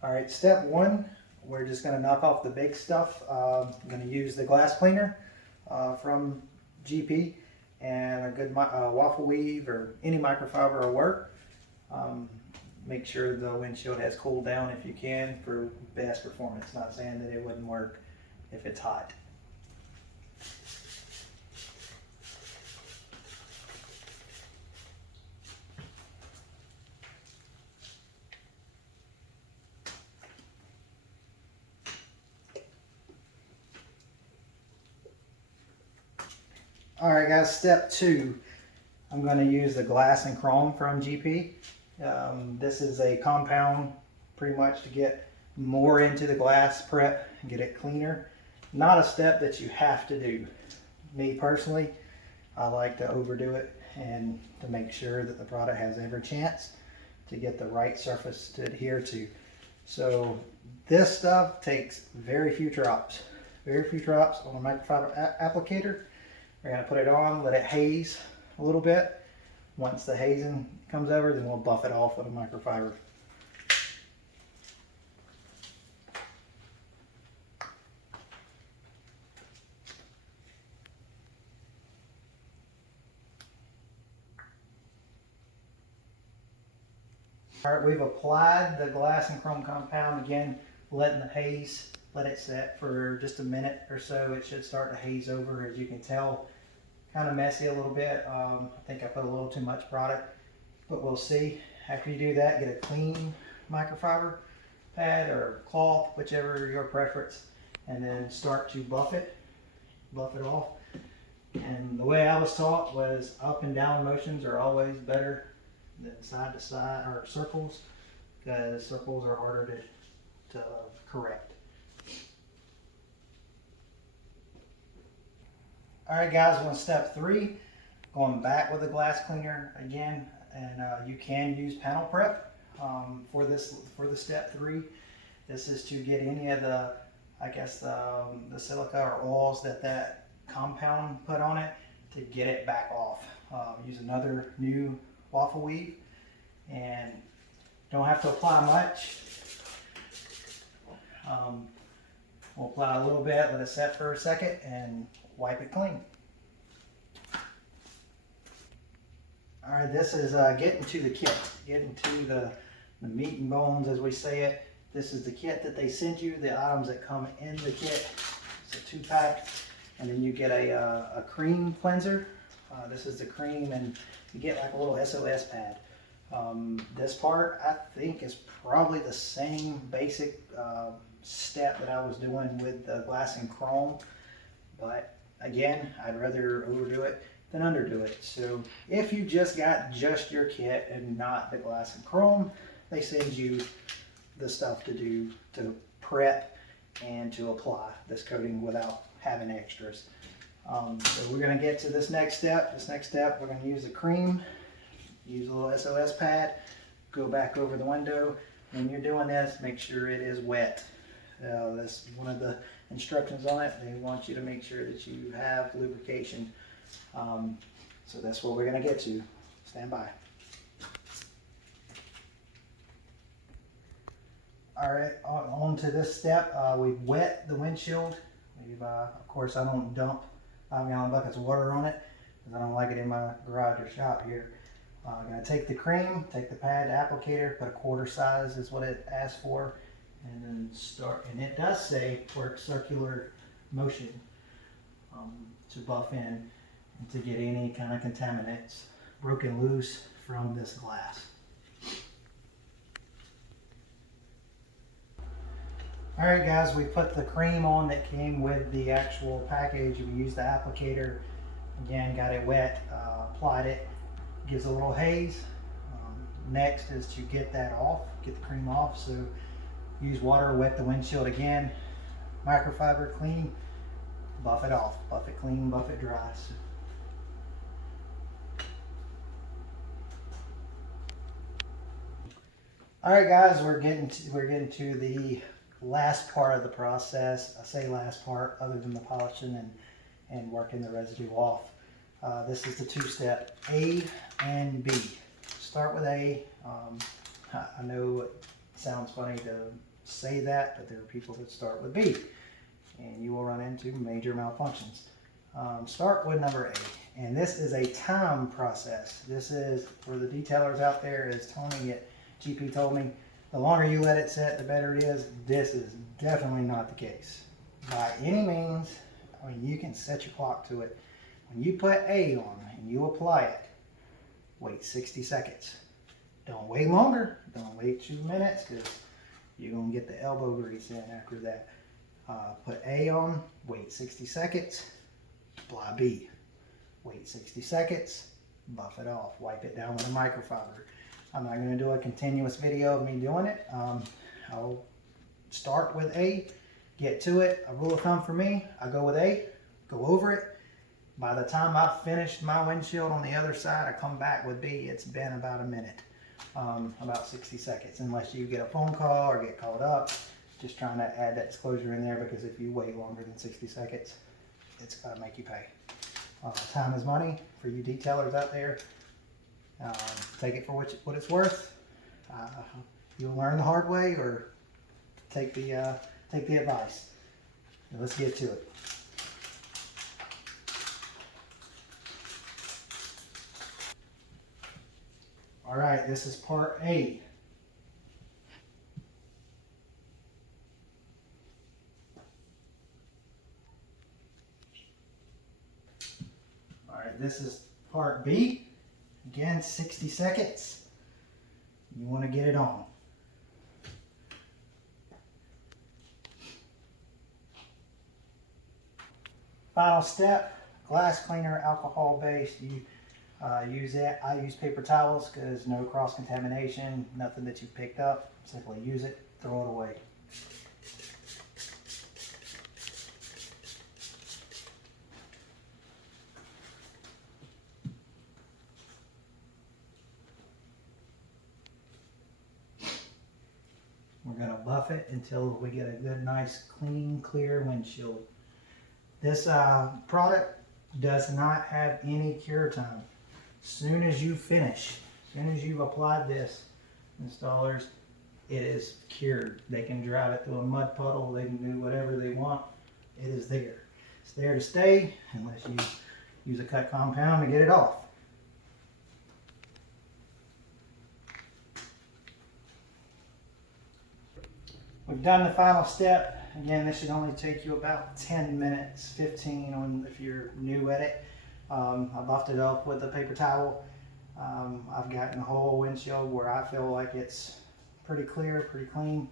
All right, step one, we're just going to knock off the big stuff. I'm going to use the glass cleaner from GP, and a good waffle weave or any microfiber will work. Make sure the windshield has cooled down if you can for best performance. Not saying that it wouldn't work if it's hot. All right, guys, step two. I'm going to use the glass and chrome from GP. This is a compound pretty much to get more into the glass prep and get it cleaner. Not a step that you have to do. Me personally, I like to overdo it and to make sure that the product has every chance to get the right surface to adhere to. So this stuff takes very few drops. Very few drops on a microfiber applicator. We're going to put it on, let it haze a little bit. Once the hazing comes over, then we'll buff it off with a microfiber. All right, we've applied the glass and chrome compound. Again, letting the haze, let it set for just a minute or so. It should start to haze over, as you can tell. Kind of messy a little bit. I think I put a little too much product, but we'll see. After you do that, get a clean microfiber pad or cloth, whichever your preference, and then start to buff it off. And the way I was taught was up and down motions are always better than side to side or circles, because circles are harder to correct. All right, guys, on step three, going back with the glass cleaner again, and you can use panel prep for the step three. This is to get any of the, I guess, the silica or oils that compound put on it, to get it back off. Use another new waffle weave, and don't have to apply much. We'll apply a little bit, let it set for a second, and wipe it clean. All right, this is getting to the kit, getting to the meat and bones, as we say it. This is the kit that they send you, the items that come in the kit. It's a 2-pack, and then you get a cream cleanser. This is the cream, and you get like a little SOS pad. This part, I think, is probably the same basic step that I was doing with the glass and chrome, but again, I'd rather overdo it than underdo it. So if you just got just your kit and not the glass and chrome, they send you the stuff to do to prep and to apply this coating without having extras. So we're going to get to this next step. We're going to use the cream, use a little SOS pad, go back over the window. When you're doing this, make sure it is wet. That's one of the instructions on it. They want you to make sure that you have lubrication. So that's what we're going to get to. Stand by. All right, on to this step. We've wet the windshield. Of course, I don't dump 5-gallon buckets of water on it, because I don't like it in my garage or shop here. I'm going to take the cream, take the pad applicator, put a quarter size is what it asks for, and then start. And it does say work circular motion to buff in and to get any kind of contaminants broken loose from this glass. All right, guys, we put the cream on that came with the actual package. We used the applicator. Again, got it wet, applied it. Gives a little haze. Next is to get that off, get the cream off. So use water, wet the windshield again. Microfiber clean, buff it off. Buff it clean, buff it dry. So all right, guys, we're getting to the last part of the process. I say last part, other than the polishing and working the residue off. This is the 2-step, A and B. Start with A. I know Sounds funny to say that, but there are people that start with B, and you will run into major malfunctions. Start with number A, and this is a time process. This is, for the detailers out there, as Tony at GP told me, the longer you let it set, the better it is. This is definitely not the case. By any means, I mean, you can set your clock to it. When you put A on and you apply it, wait 60 seconds. Don't wait longer. Don't wait 2 minutes, because you're going to get the elbow grease in after that. Put A on, wait 60 seconds, apply B. Wait 60 seconds, buff it off, wipe it down with a microfiber. I'm not going to do a continuous video of me doing it. I'll start with A, get to it. A rule of thumb for me, I go with A, go over it. By the time I've finished my windshield on the other side, I come back with B. It's been about a minute, about 60 seconds, unless you get a phone call or get called up. Just trying to add that disclosure in there, because if you wait longer than 60 seconds, it's going to make you pay. Time is money for you detailers out there. Take it for what it's worth. You'll learn the hard way, or take the advice. Now let's get to it. All right, this is part A. All right, this is part B. Again, 60 seconds. You want to get it on. Final step, glass cleaner, alcohol based. You use it. I use paper towels because no cross contamination, nothing that you picked up. Simply use it, throw it away. We're going to buff it until we get a good, nice, clean, clear windshield. This product does not have any cure time. Soon as you finish, as soon as you've applied this, installers, it is cured. They can drive it through a mud puddle, they can do whatever they want. It is there. It's there to stay, unless you use a cut compound to get it off. We've done the final step. Again, this should only take you about 10 minutes, 15 on if you're new at it. I buffed it up with a paper towel. I've gotten the whole windshield where I feel like it's pretty clear, pretty clean.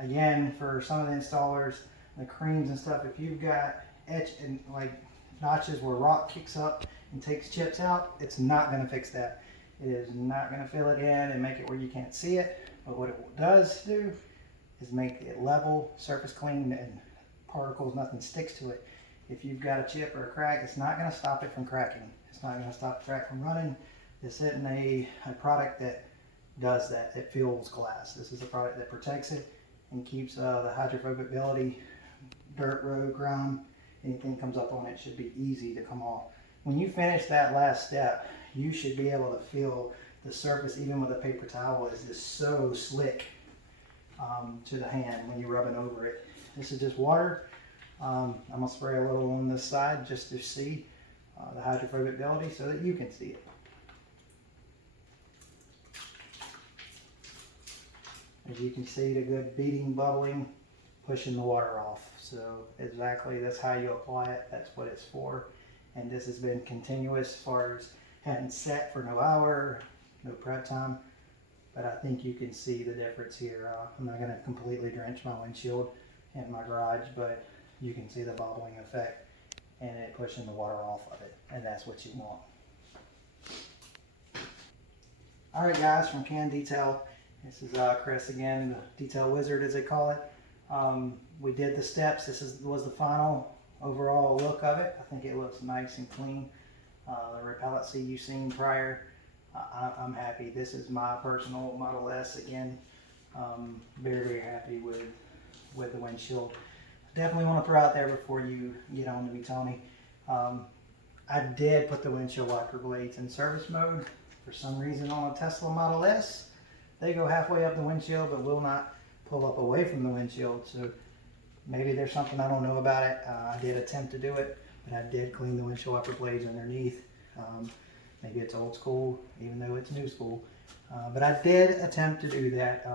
Again, for some of the installers, the creams and stuff, if you've got etch and like notches where rock kicks up and takes chips out, it's not going to fix that. It is not going to fill it in and make it where you can't see it. But what it does do is make it level, surface clean, and particles, nothing sticks to it. If you've got a chip or a crack, it's not going to stop it from cracking. It's not going to stop the crack from running. This isn't a product that does that. It fills glass. This is a product that protects it and keeps the hydrophobic, dirt, road, grime, anything comes up on it should be easy to come off. When you finish that last step, you should be able to feel the surface, even with a paper towel, is just so slick to the hand when you're rubbing over it. This is just water. I'm going to spray a little on this side just to see the hydrophobic so that you can see it. As you can see, the good beating, bubbling, pushing the water off. So exactly, that's how you apply it. That's what it's for. And this has been continuous as far as having set for no hour, no prep time. But I think you can see the difference here. I'm not going to completely drench my windshield in my garage, but you can see the bubbling effect and it pushing the water off of it. And that's what you want. All right, guys, from Can Detail. This is Chris again, the detail wizard as they call it. We did the steps. This was the final overall look of it. I think it looks nice and clean. The repellency you've seen prior, I'm happy. This is my personal Model S again. Very, very happy with the windshield. Definitely want to throw out there before you get on to me, Tony. I did put the windshield wiper blades in service mode. For some reason on a Tesla Model S, they go halfway up the windshield but will not pull up away from the windshield. So maybe there's something I don't know about it. I did attempt to do it, but I did clean the windshield upper blades underneath. Maybe it's old school, even though it's new school. But I did attempt to do that.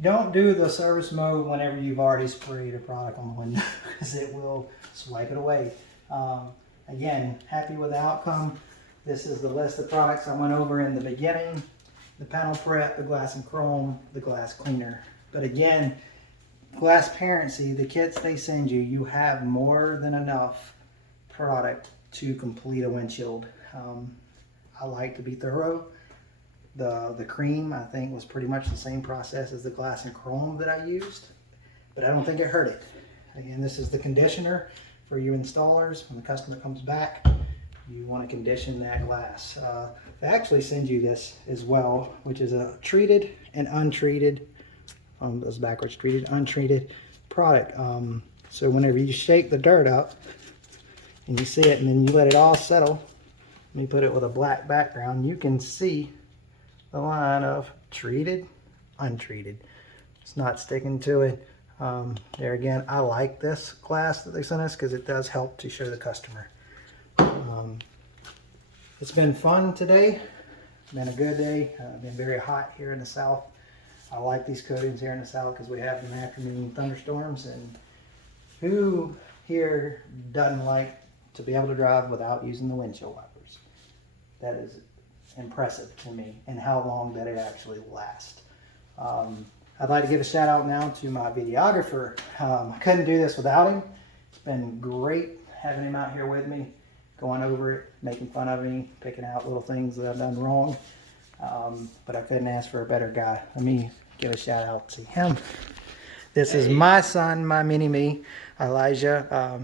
Don't do the service mode whenever you've already sprayed a product on the window because it will swipe it away. Again, happy with the outcome. This is the list of products I went over in the beginning. The panel prep, the glass and chrome, the glass cleaner. But again, glassparency, the kits they send you, you have more than enough product to complete a windshield. I like to be thorough. The cream, I think, was pretty much the same process as the glass and chrome that I used, but I don't think it hurt it. Again, this is the conditioner for you installers. When the customer comes back, you want to condition that glass. They actually send you this as well, which is a treated and untreated, those backwards, treated, untreated product. So whenever you shake the dirt up and you see it and then you let it all settle, let me put it with a black background, you can see the line of treated, untreated. It's not sticking to it. There again, I like this glass that they sent us because it does help to show the customer. It's been fun today. It's been a good day. Been very hot here in the south. I like these coatings here in the south because we have them afternoon thunderstorms, and who here doesn't like to be able to drive without using the windshield wipers? That is impressive to me, and how long that it actually lasts. I'd like to give a shout out now to my videographer. I couldn't do this without him. It's been great having him out here with me, going over it, making fun of me, picking out little things that I've done wrong. But I couldn't ask for a better guy. Let me give a shout out to him. This is my son, my mini-me, Elijah.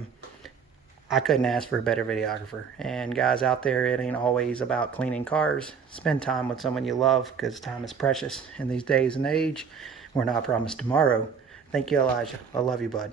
I couldn't ask for a better videographer. And guys out there, it ain't always about cleaning cars. Spend time with someone you love, because time is precious in these days and age. We're not promised tomorrow. Thank you, Elijah. I love you, bud.